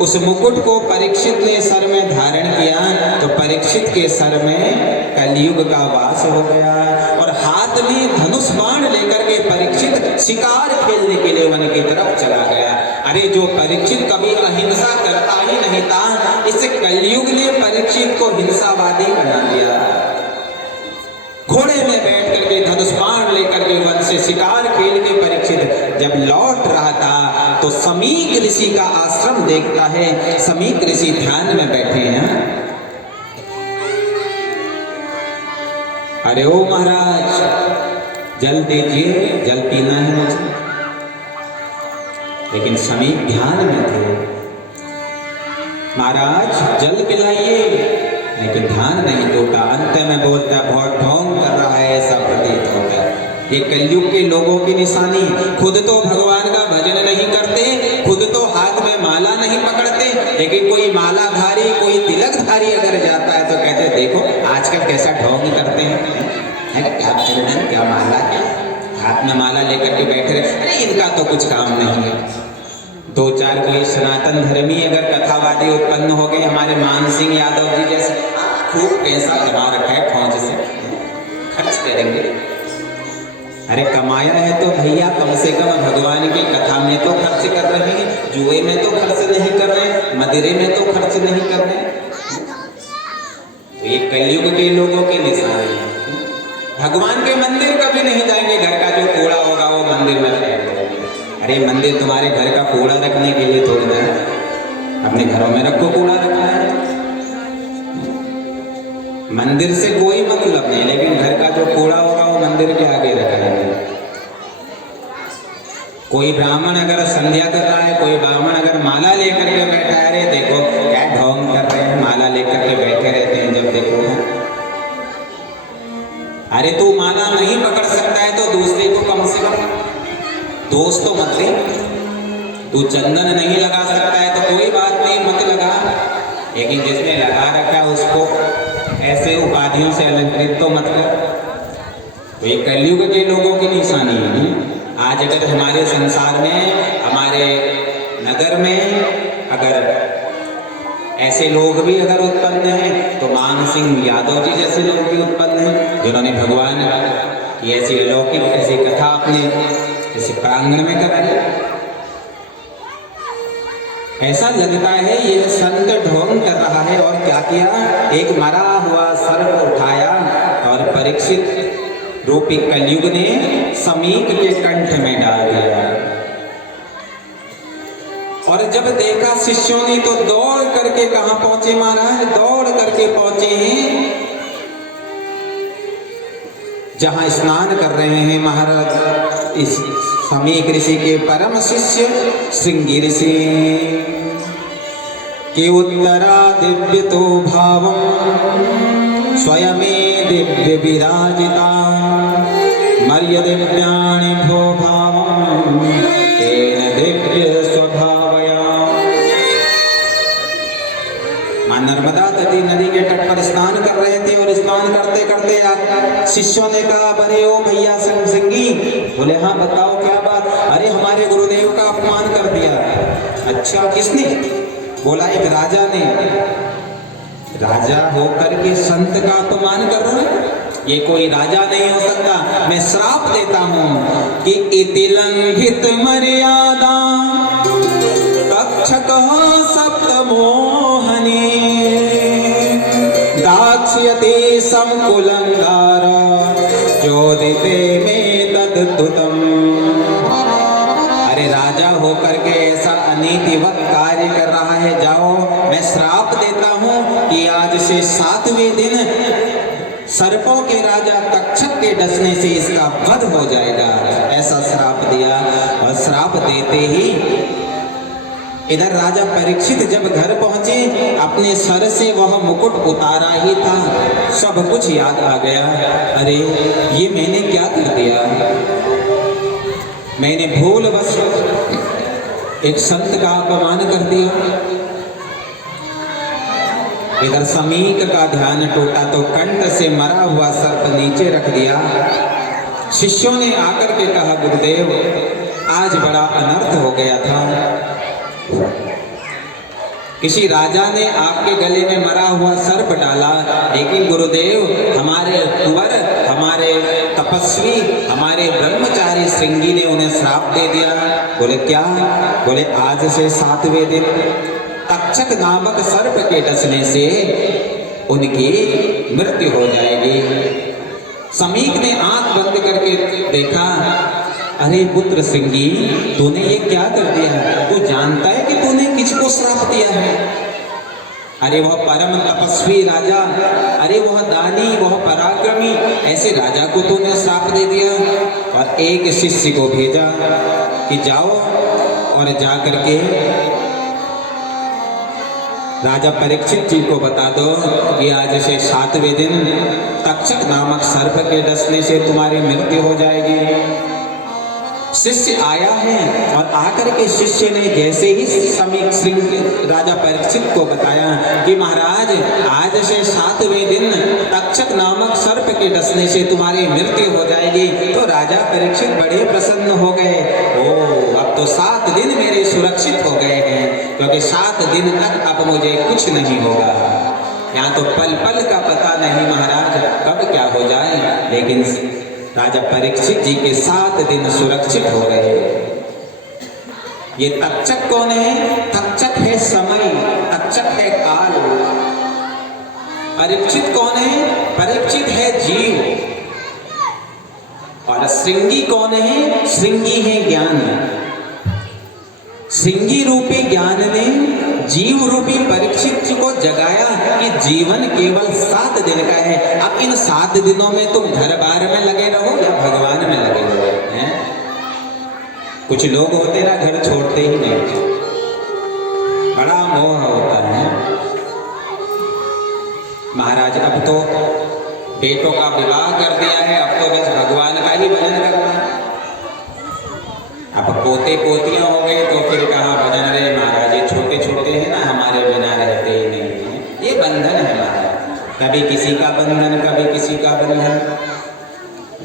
उस मुकुट को परीक्षित ने सर में धारण किया तो परीक्षित के सर में कलयुग का वास हो गया। और हाथ में धनुष बाण लेकर के परीक्षित शिकार खेलने के लिए वन की तरफ चला गया। अरे जो परीक्षित कभी अहिंसा करता ही नहीं था, इस कलयुग ने परीक्षित को हिंसावादी बना दिया। घोड़े में बैठ करके धनुष बाण लेकर के वन से शिकार खेल के परीक्षित जब लौट रहा था तो समीक ऋषि का आश्रम देखता है। समीक ऋषि ध्यान में बैठे हैं। अरे ओ महाराज, जल दीजिए, जल पीना है मुझे। लेकिन समीक ध्यान में थे। महाराज जल पिलाइए, लेकिन ध्यान नहीं टूटा। अंत में बोलता बहुत ढोंग कर रहा है, ऐसा प्रतीत होता है। ये कलयुग के लोगों की निशानी। खुद तो भगवान का भजन नहीं करते, खुद तो हाथ में माला नहीं पकड़ते, लेकिन कोई मालाधारी, कोई तिलकधारी अगर जाता है तो कहते देखो आजकल कैसा ढोंग करते हैं, क्या चंदन, क्या माला, क्या हाथ में माला लेकर के बैठे रहे। अरे इनका तो कुछ काम नहीं है। दो चार कोई सनातन धर्मी अगर कथावादी उत्पन्न हो गए, हमारे मान सिंह यादव जी जैसे, खूब पैसा कमा रखा है, फौज से खर्च करेंगे। अरे कमाया है तो भैया कम से कम भगवान की कथा में तो खर्च कर रहे हैं, जुए में तो खर्च नहीं कर रहे, मदिरे में तो खर्च नहीं कर रहे। तो ये कलयुग के लोगों के निशान है। भगवान के मंदिर कभी नहीं जाएंगे, घर का जो कूड़ा होगा वो मंदिर में फेंक देंगे। अरे मंदिर तुम्हारे घर का कूड़ा रखने के लिए थोड़ी ना, अपने घरों में रखो कूड़ा रखा है। मंदिर से कोई मतलब नहीं, लेकिन घर का जो कूड़ा होगा वो मंदिर के आगे रखाएंगे। कोई ब्राह्मण अगर संध्या कर रहा है, कोई ब्राह्मण अगर माला लेकर के बैठा है, अरे देखो क्या ढोंग कर रहे हैं, माला लेकर के बैठे रहते हैं जब देखो। अरे तू माला नहीं पकड़ सकता है तो दूसरे को कम से कम दोस्त तो मत दे। तू चंदन नहीं लगा सकता है तो कोई बात नहीं, मत लगा। लेकिन जिसने लगा रखा उसको ऐसे उपाधियों से अलंकृत तो मत कर। तो ये कलयुग के लोगों की निशानी है। आज अगर हमारे संसार में, हमारे नगर में अगर ऐसे लोग भी अगर उत्पन्न हैं तो मान सिंह यादव जी जैसे लोग भी उत्पन्न हैं, जिन्होंने भगवान की ऐसी अलौकिक ऐसी कथा अपने ऐसे प्रांगण में कराई। ऐसा लगता है ये संत ढोंग कर रहा है। और क्या किया, एक मरा हुआ सर्प उठाया और परीक्षित रूपी कलयुग ने समीक के कंठ में डाल दिया। और जब देखा शिष्यों ने तो दौड़ करके कहां पहुंचे महाराज, दौड़ करके पहुंचे हैं जहां स्नान कर रहे हैं महाराज इस समीक ऋषि के परम शिष्य श्रृंगी ऋषि के। उत्तरा दिव्य तो भावम स्वयमे दिव्य विराजिता मर्य दिव्याणि भो भावम तेन दिव्य स्वभावया। मां नर्मदा तटी नदी के तट पर स्नान कर रहे थे और स्नान करते करते शिष्यों ने कहा, अरे ओ भैया सिंगी। बोले हाँ बताओ क्या बात। अरे हमारे गुरुदेव का अपमान कर दिया। अच्छा किसने? बोला एक राजा ने। राजा होकर के संत का अपमान कर रहा है, ये कोई राजा नहीं हो सकता। मैं श्राप देता हूं कि इति लंघित मर्यादा तक्षक सप्तमोहनी दाक्ष्यते समकुलंगार चोदिते में तद्दुतम। अरे राजा होकर के ऐसा अनीतिवत कार्य कर रहा है, जाओ मैं श्राप देता हूं कि आज से 7वें दिन सर्पों के राजा तक्षक के डसने से इसका वध हो जाएगा। ऐसा श्राप दिया। और श्राप देते ही इधर राजा परीक्षित जब घर पहुंचे, अपने सर से वह मुकुट उतारा ही था, सब कुछ याद आ गया। अरे ये मैंने क्या कर दिया, मैंने भूलवश एक संत का अपमान कर दिया। इधर समीक का ध्यान टूटा तो कंठ से मरा हुआ सर्प नीचे रख दिया। शिष्यों ने आकर के कहा, गुरुदेव आज बड़ा अनर्थ हो गया था। किसी राजा ने आपके गले में मरा हुआ सर्प डाला, लेकिन गुरुदेव हमारे कुंवर, हमारे तपस्वी, हमारे ब्रह्मचारी श्रृंगी ने उन्हें श्राप दे दिया। बोले क्या? बोले आज से 7वें दिन तक्षक नामक सर्प के डसने से उनकी मृत्यु हो जाएगी। समीक ने आंख बंद करके देखा, अरे पुत्र श्रृंगी, तूने ये क्या कर दिया? तू जानता है कि तूने किसको श्राप दिया है? अरे वह परम तपस्वी राजा, अरे वह दानी, वह पराक्रमी, ऐसे राजा को तूने श्राप दे दिया। और एक शिष्य को भेजा कि जाओ और जा करके राजा परीक्षित जी को बता दो कि आज से 7वें दिन तक्षक नामक सर्प के डसने से तुम्हारी मृत्यु हो जाएगी। शिष्य आया है और आकर के शिष्य ने जैसे ही समीक सिंह राजा परीक्षित को बताया कि महाराज आज से 7वें दिन तक्षक नामक सर्प के डसने से तुम्हारी मृत्यु हो जाएगी, तो राजा परीक्षित बड़े प्रसन्न हो गए। ओ, अब तो 7 दिन मेरे सुरक्षित हो गए हैं, क्योंकि 7 दिन तक अब मुझे कुछ नहीं होगा। यहाँ तो पल पल का पता नहीं महाराज कब क्या हो जाए, लेकिन राजा परीक्षित जी के 7 दिन सुरक्षित हो गए। ये तक्षक कौन है? तक्षक है समय, तक्षक है काल। परीक्षित कौन है? परीक्षित है जीव। और श्रृंगी कौन है? श्रृंगी है ज्ञान। श्रृंगी रूपी ज्ञान ने जीव रूपी परीक्षित जी को जगाया कि जीवन केवल 7 दिन का है। अब इन 7 दिनों में तुम घर बार में लगे रहो या भगवान में लगे रहो, हैं? कुछ लोग होते ना घर छोड़ते ही नहीं, बड़ा मोह होता है। महाराज अब तो बेटों का विवाह कर दिया है, अब तो बस भगवान का ही भजन करना है। अब पोते पोतियां हो गए तो फिर कहाँ भजन? रे महाराज ये छोटे छोटे हैं ना, हमारे बिना रहते ही नहीं है। ये बंधन है महाराज, कभी किसी का बंधन, कभी किसी का बंधन।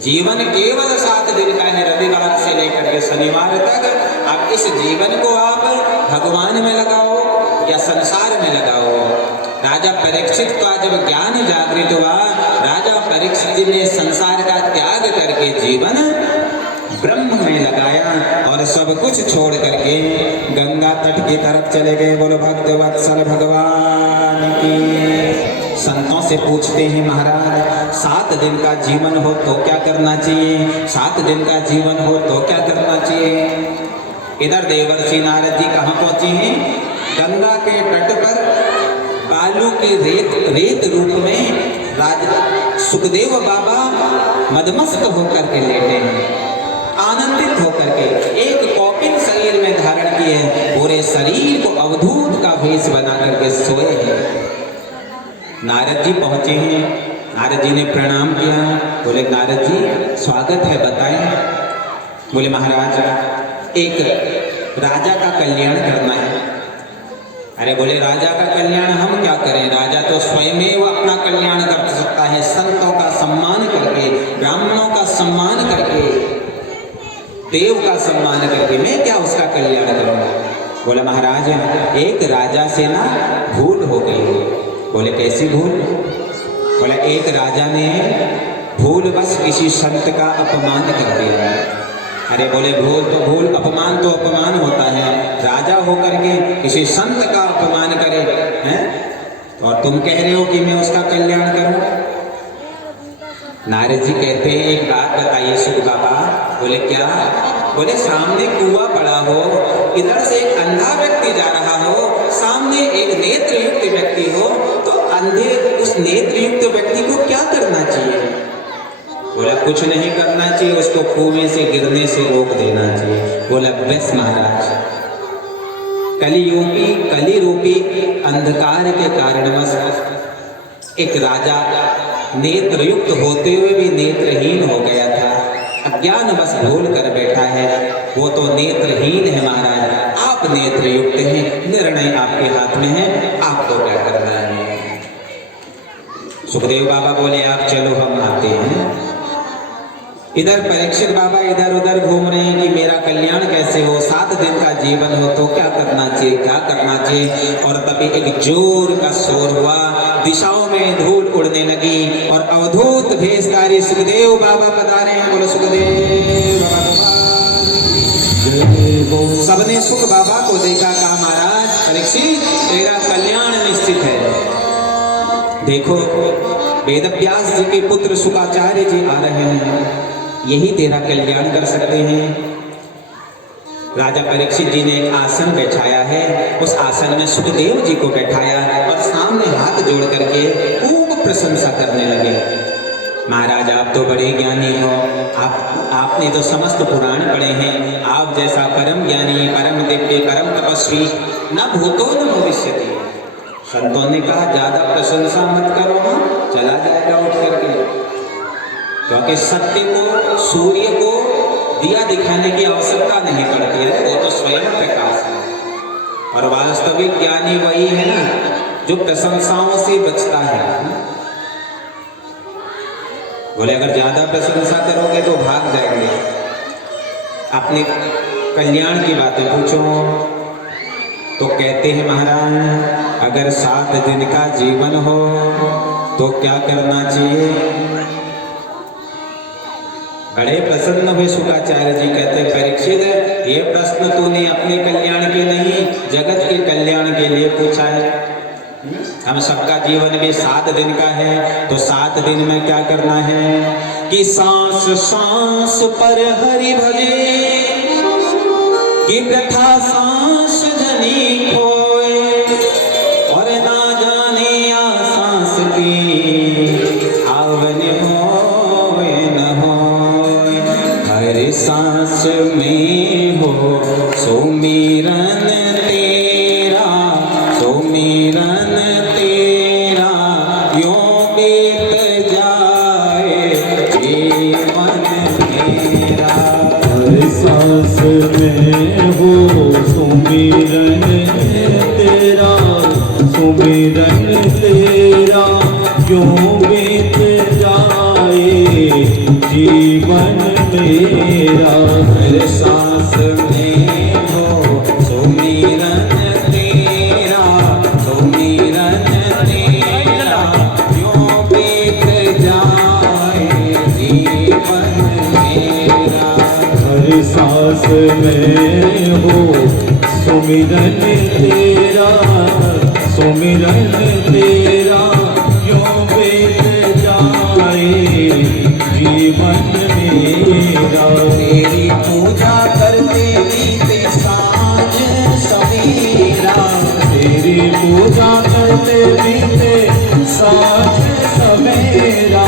जीवन केवल 7 दिन का है, रविवार से लेकर के शनिवार तक। अब इस जीवन को आप भगवान में लगाओ या संसार में लगाओ। राजा परीक्षित का जब ज्ञान जागृत हुआ, राजा परीक्षित ने संसार का त्याग करके जीवन ब्रह्म में लगाया और सब कुछ छोड़ करके गंगा तट की तरफ चले गए। बोलो भक्त वत्सल भगवान की। संतों से पूछते हैं महाराज 7 दिन का जीवन हो तो क्या करना चाहिए? 7 दिन का जीवन हो तो क्या करना चाहिए? इधर देवर्षि नारद जी कहाँ पहुंचे हैं? गंगा के तट पर बालू के रेत रूप में राजा सुखदेव बाबा मदमस्त होकर के लेटे हैं, आनंदित होकर के एक कौपिन शरीर में धारण किए, पूरे शरीर को अवधूत का भेष बना करके सोए हैं। नारद जी पहुंचे हैं, नारद जी ने प्रणाम किया। बोले नारद जी स्वागत है, बताएं। बोले महाराज एक राजा का कल्याण करना है। अरे बोले राजा का कल्याण हम क्या करें? राजा तो स्वयं अपना कल्याण कर सकता है, संतों का सम्मान करके, ब्राह्मणों का सम्मान करके, देव का सम्मान करके मैं क्या उसका कल्याण करूंगा? बोला महाराज एक राजा से ना भूल हो गई। बोले कैसी भूल? बोला एक राजा ने भूल बस किसी संत का अपमान कर दिया। अरे बोले भूल तो भूल, अपमान तो अपमान होता है। राजा होकर के किसी संत का अपमान करे हैं, और तुम कह रहे हो कि मैं उसका कल्याण करूं? नारद जी कहते हैं एक बात बताइए सुख बाबा। बोले क्या? बोले सामने कुआं पड़ा हो, इधर से एक अंधा व्यक्ति जा रहा हो, सामने एक नेत्र युक्त व्यक्ति हो, तो अंधे उस नेत्र युक्त व्यक्ति को क्या करना चाहिए? बोला कुछ नहीं करना चाहिए, उसको कुएं से गिरने से रोक देना चाहिए। बोला बस महाराज कली रूपी अंधकार के कारणवश एक राजा नेत्र युक्त होते हुए भी नेत्रहीन हो गया था, अज्ञान बस भूल कर बैठा है। वो तो नेत्रहीन है महाराज, आप नेत्र युक्त हैं, निर्णय आपके हाथ में है, आपको क्या करना है? सुखदेव बाबा बोले आप चलो हम आते हैं। इधर परीक्षित बाबा इधर उधर घूम रहे हैं कि मेरा कल्याण कैसे हो, 7 दिन का जीवन हो तो क्या करना चाहिए, क्या करना चाहिए। और तभी एक जोर का शोर हुआ, दिशाओं में धूल उड़ने लगी और अवधूत भेषधारी सुखदेव बाबा पधारे हैं। बोलो सुखदेव बाबा। सबने सुख बाबा को देखा, कहा महाराज परीक्षित तेरा कल्याण निश्चित है। देखो वेदव्यास जी के पुत्र शुकाचार्य जी आ रहे हैं, यही तेरा कल्याण कर सकते हैं। राजा परीक्षित जी ने एक आसन बैठाया है, उस आसन में सुखदेव जी को बैठाया और सामने हाथ जोड़ करके खूब प्रशंसा करने लगे। महाराज आप तो बड़े ज्ञानी हो, आपने तो समस्त पुराण पढ़े हैं, आप जैसा परम ज्ञानी, परम दिव्य, परम तपस्वी न भूतो न भविष्यति। संतों ने कहा ज्यादा प्रशंसा मत करो, चला जाएगा उठ करके, क्योंकि सत्य को, सूर्य को दिया दिखाने की आवश्यकता नहीं पड़ती है, वो तो स्वयं प्रकाश है। और वास्तविक ज्ञानी वही है ना जो प्रशंसाओं से बचता है। बोले अगर ज्यादा प्रशंसा करोगे तो भाग जाएंगे। अपने कल्याण की बातें पूछो तो कहते हैं महाराज अगर 7 दिन का जीवन हो तो क्या करना चाहिए। बड़े प्रसन्न हुए शुकाचार्य जी, कहते परीक्षित ये प्रश्न तूने अपने कल्याण के नहीं जगत के कल्याण के लिए पूछा है। हम सबका जीवन भी 7 दिन का है, तो 7 दिन में क्या करना है कि सांस सांस पर हरि भजे, कि प्रथा सांस जनी खोए, और ना जाने या सांस की आवन होए न होए। हर सांस में हो सुमिरन तेरा, सुमिरन तेरा यूं बीत जाए जीवन मेरा। हर सांस में हो सुमिरन तेरा, सुमिरन तेरा यूं बीत जाए जीवन मेरा। हर सांस में हो सुमिरन तेरा, सुमिरन तेरा यूं बीत जाए जीवन मेरा। हर सांस में हो सुमिरन तेरा, सुमिरन तेरा यूं बीत जाए जीवन मेरा। तेरी पूजा करते बीते सांझ सवेरा, तेरी पूजा करते बीते सांझ सवेरा।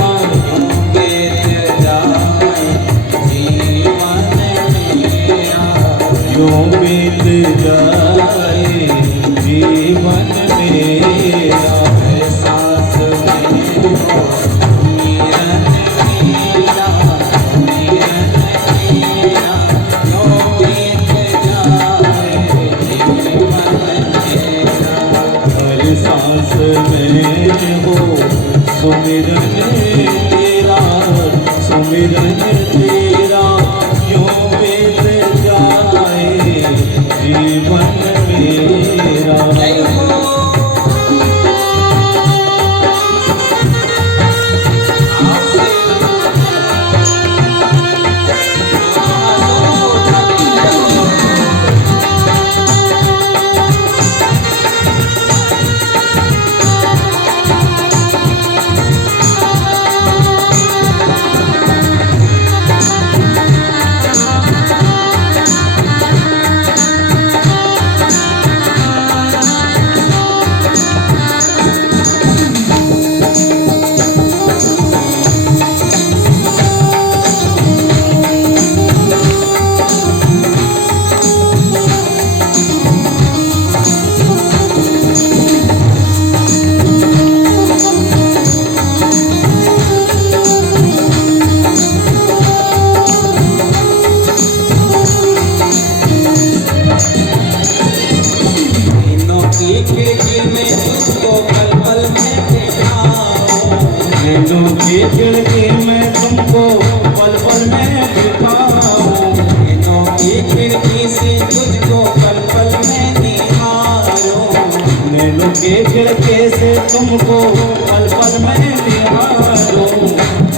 बीत जाए जीवन मेरा। यूं बीत जाए जीवन मेरा। हर सांस में हो सुमिरन तेरा, सुमिरन तेरा यूं बीत जाए जीवन मेरा। हर सांस में हो सुमिरन तेरा, सुमिरन तेरा यूं बीत जाए जीवन मेरा। जय हो। खिड़की में तुमको पल पल में के खिड़के से तुमको पल पल में निहारूं,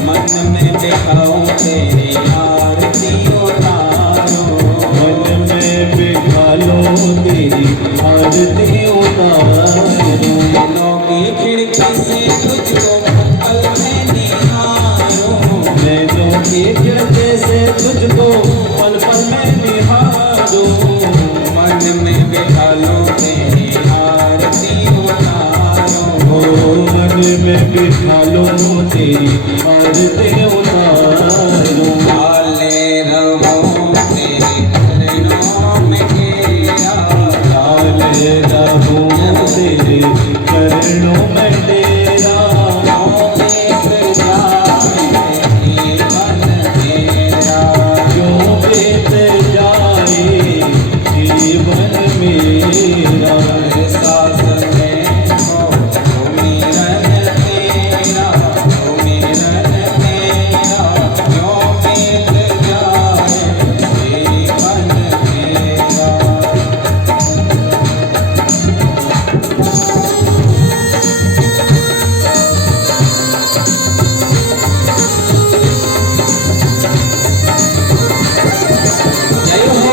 मन में बिठाऊं तेरी आरती उतारूं, मन में बिठा लो तेरी आरती उतारूं। दिलों की खिड़की से तुझको पल में निहारूं, नैनों की खिड़के से तुझको पल पल में निहारूं, मन में बिठा लो तेरी आरती उतारूं, मन में बिठा लो तेरी आरती उतारूं। डाले रहो तेरे चरणों में तेरा, डाले रहूं तेरे चरणों में तेरा, क्यों बीत जाए जीवन मेरा। सांस में हो सुमिरन तेरा, सुमिरन तेरा, क्यों बीत जाए जीवन मेरा। जय हो।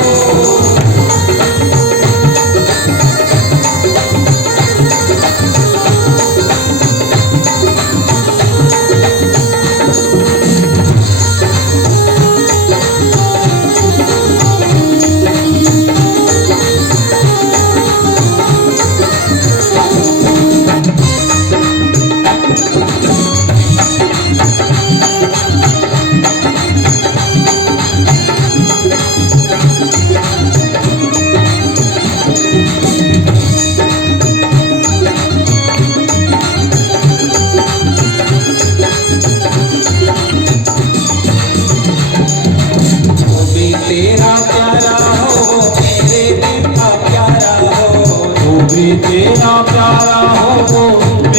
वो भी तेरा प्यारा हो, मेरे दिल का प्यारा हो, तू भी तेरा प्यारा हो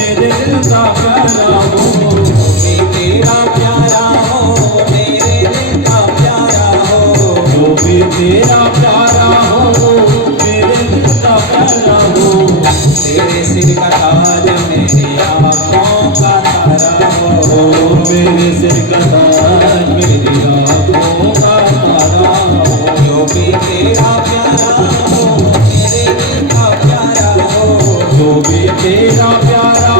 मेरे दिल का प्यारा हो, वो भी तेरा प्यारा हो, मेरे दिल का प्यारा हो, तू भी तेरा प्यारा हो मेरे दिल का प्यारा हो। तेरे सिर का ताज मेरी आँखों का तारा हो, मेरे सिर का ताज मेरी आँखों का तारा हो, जो भी तेरा प्यारा हो, मेरे दिल का प्यारा हो, जो भी तेरा प्यारा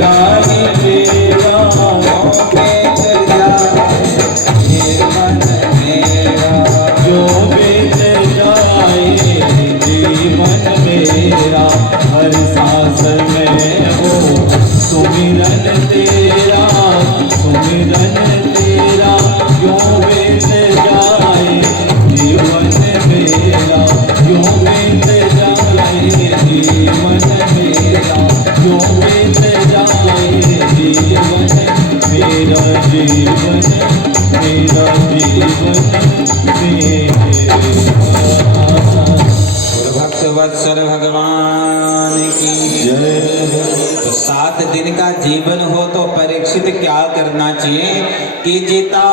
तेरा ही तेरा बीत जाए जीवन मेरा जो बीत जाए जीवन मेरा हर सांस में हो सुमिरन तेरा जो बीत जाए जीवन मेरा जो बीत जाए जीवन मेरा जो बीत जाए जीवन मेरा जीवन मेरा भक्त वत्सल भगवान की जय। तो 7 दिन का जीवन हो तो परीक्षित क्या करना चाहिए कि जिता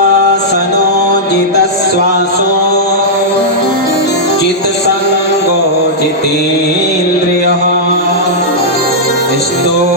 सनो जित श्वासो जित संगो जितेन्द्रिय स्तो